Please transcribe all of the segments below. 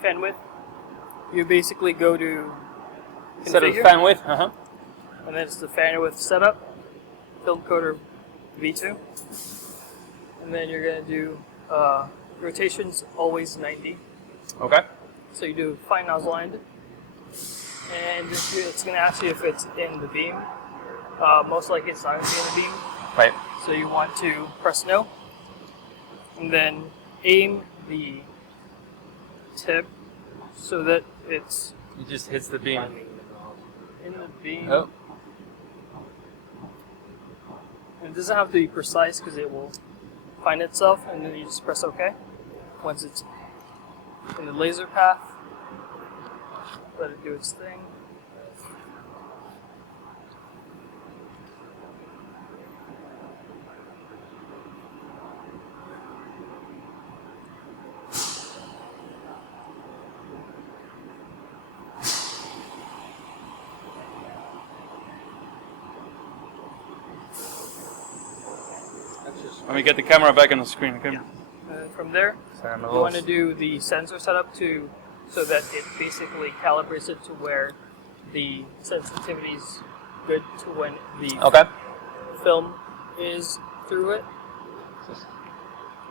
fan width, you basically go to Set of fan width, and then it's the fan width setup, film coder V2, and then you're going to do rotations always 90. Okay. So you do fine nozzle end, and it's going to ask you if it's in the beam. Most likely it's not going to be in the beam. Right. So you want to press no, and then aim the tip so that it's It just hits the beam. in the beam. Oh. And it doesn't have to be precise because it will find itself, and then you just press OK. Once it's in the laser path, let it do its thing. Let me get the camera back on the screen, okay? Yeah. From there, you want to do the sensor setup so that it basically calibrates it to where the sensitivity is good to when the film is through it.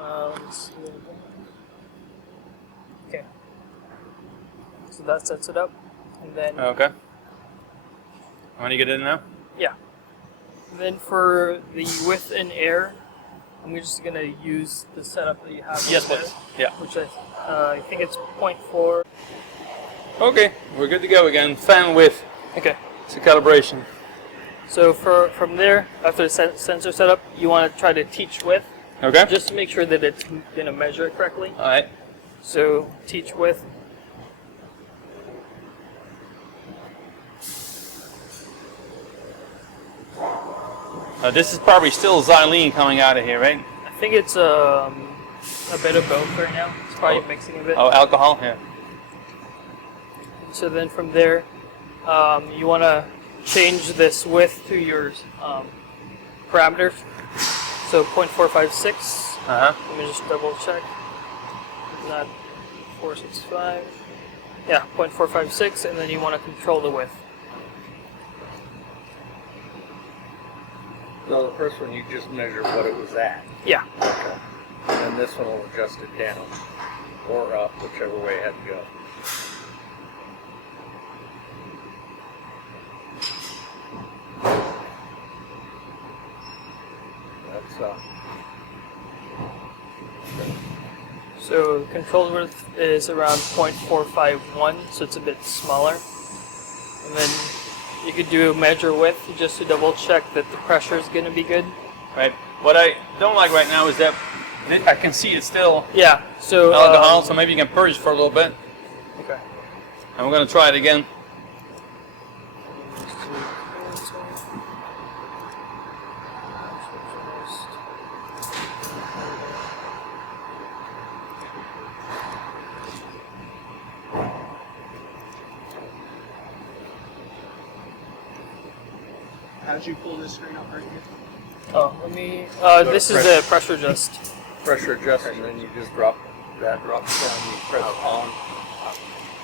Let's see. Okay. So that sets it up, and then Okay. Want to get in now? yeah. And then for the width and air, I'm just going to use the setup that you have. Yes, there, please. Yeah. Which I think it's 0.4. Okay, we're good to go again. Fan width. Okay. It's a calibration. So from there, after the sensor setup, you want to try to teach width. Okay. Just to make sure that it's going to measure it correctly. All right. So teach width. This is probably still xylene coming out of here, right? I think it's a bit of both right now. It's probably mixing a bit. Oh, alcohol? Yeah. So then from there, you want to change this width to your parameters. So 0.456. Let me just double check. Not 465. Yeah, 0.456, and then you want to control the width. So the first one you just measure what it was at. Yeah. Okay. And then this one will adjust it down or up, whichever way it had to go. That's So control width is around 0.451, so it's a bit smaller. And then you could do a measure width just to double check that the pressure is going to be good. Right. What I don't like right now is that I can see it's still So alcohol, so maybe you can purge for a little bit. Okay. And we're going to try it again. How did you pull this screen up right here? Oh, let me. This is the pressure adjust. pressure adjustment, and then you just drop that drops down. You press on.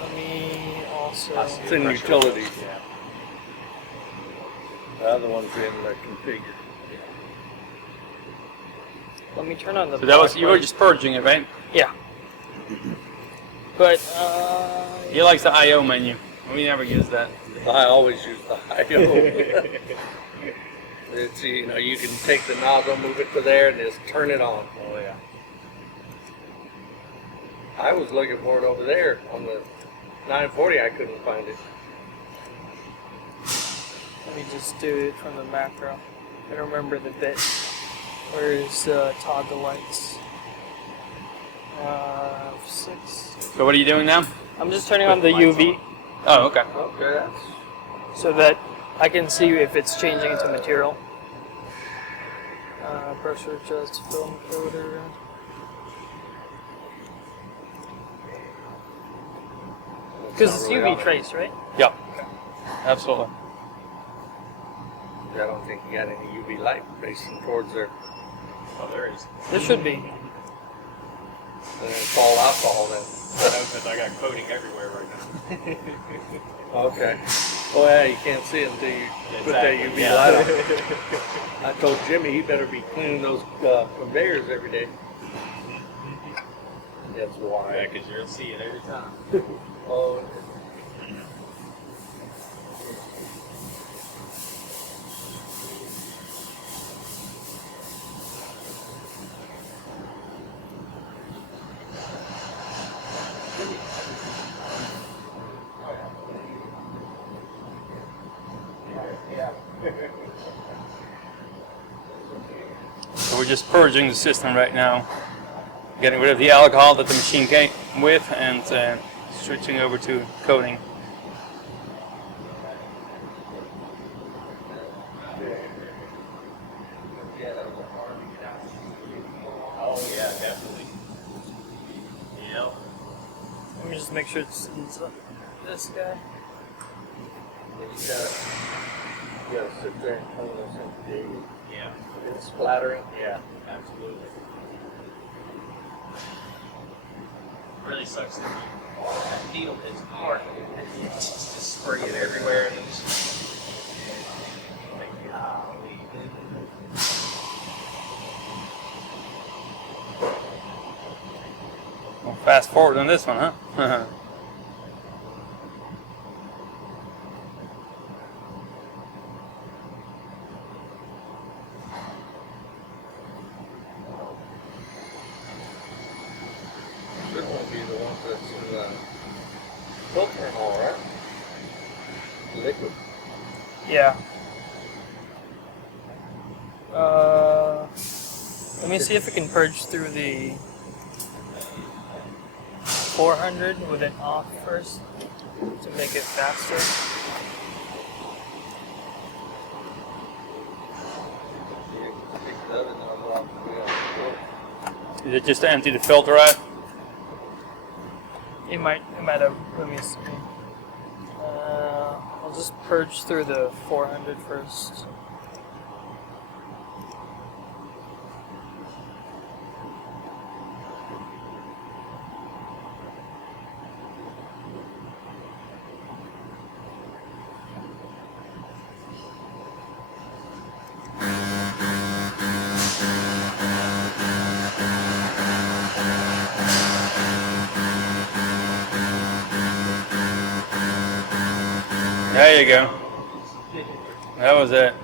Let me also. It's in utilities. Yeah. The other one's in the configure. Let me turn on the. So that was you were just purging it, right? Yeah. But He likes the I/O menu. We never use that. I always use the I/O. It's, you know, you can take the nozzle, move it to there, and just turn it on. Oh yeah. I was looking for it over there on the 940. I couldn't find it. let me just do it from the macro. I don't remember the bit. Where's toggle lights? 6. So what are you doing now? I'm just turning on the UV Oh, okay. Okay, that's so that I can see if it's changing into material. Pressure adjust, film coder. Because it's UV trace, right? Yeah. Absolutely. I don't think you got any UV light facing towards there. Oh, there is. There should be. And it's all alcohol then. Because I got coating everywhere right now. Okay. Oh yeah, you can't see it until you put that Exactly, UV yeah. light on. I told Jimmy he better be cleaning those conveyors every day. That's why. Yeah, because you'll see it every time. Oh. So we're just purging the system right now, getting rid of the alcohol that the machine came with, and switching over to coating. Oh yeah, definitely. Yep. Let me just make sure it's this guy. You gotta sit there and clean this in daily. Yeah. It's splattering. Yeah, absolutely. Really sucks that that needle hits hard and you just spray it everywhere and it's like, golly. Well, fast forward on this one, huh? Should one be the one that's in filter and all, right? Liquid. Yeah. Let me see if we can purge through the 400 with it off first to make it faster. Take the other nozzle off the wheel. Is it just to empty the filter out? It might have. Let me see. I'll just purge through the 400 first. There you go. That was it.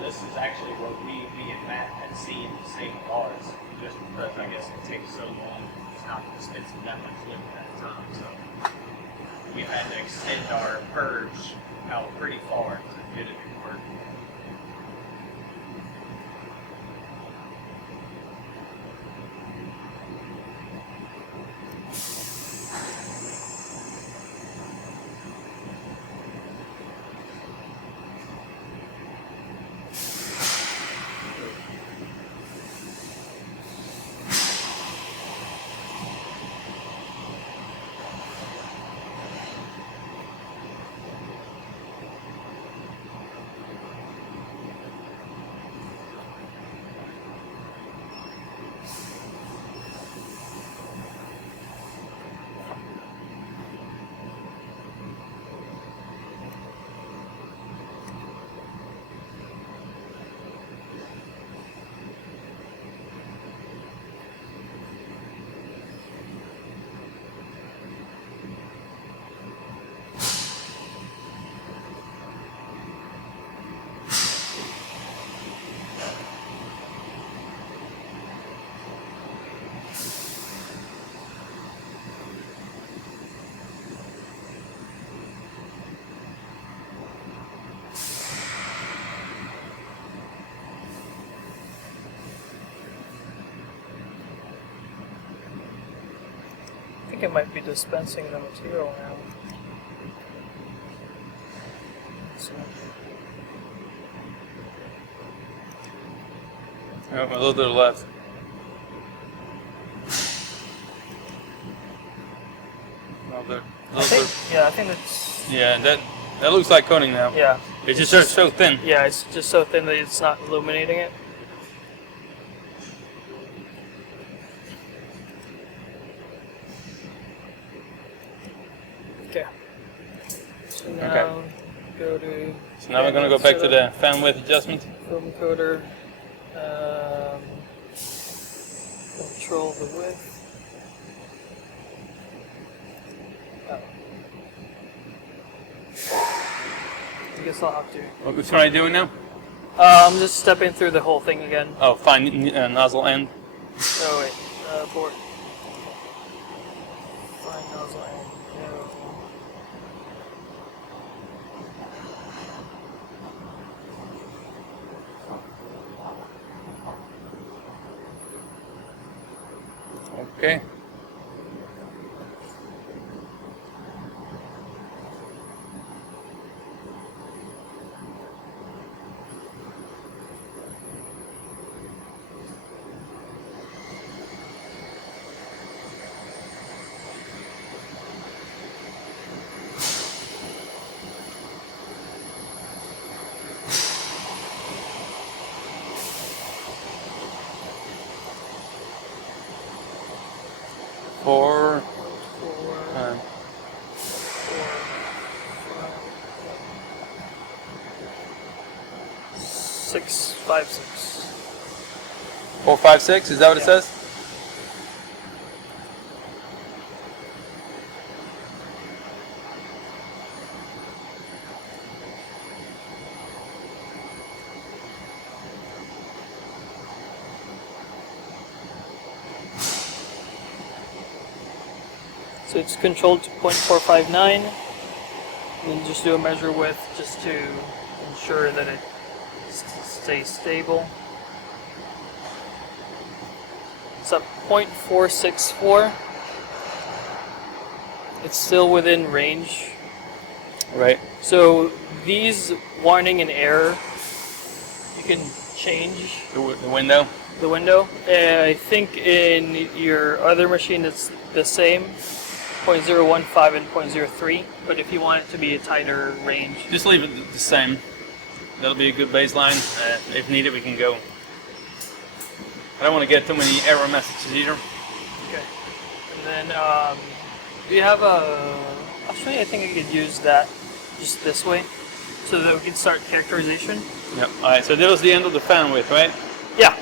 This is actually what me and Matt had seen the same cars, just because I guess it takes so long, it's not dispensing that much liquid at a time, so we had to extend our purge out pretty far to get it to work. think it might be dispensing the material now. So, Oh, a little to the left. I think it's Yeah, that looks like coating now. yeah. It's just so thin. Yeah, it's just so thin that it's not illuminating it. Okay. So now go to. So now we're gonna go back to the fan width adjustment. Film encoder. Control the width. Oh. I guess I'll have to. Which one are you doing now? I'm just stepping through the whole thing again. Oh, fine, nozzle end. Oh wait, board. Fine nozzle end. Okay. Four. 6, 5, 6. 4, 5, 6. Is that what it says? So it's controlled to 0.459, and then just do a measure width just to ensure that it stays stable. It's at 0.464. It's still within range. Right. So these warning and error, you can change The window. the window. I think in your other machine it's the same, 0.015 and 0.03, but if you want it to be a tighter range. Just leave it the same. That'll be a good baseline. If needed, we can go. I don't want to get too many error messages either. Okay. And then, do you have a... Actually, I think I could use that just this way, so that we can start characterization. Yep. Alright, so that was the end of the fan width, right? Yeah.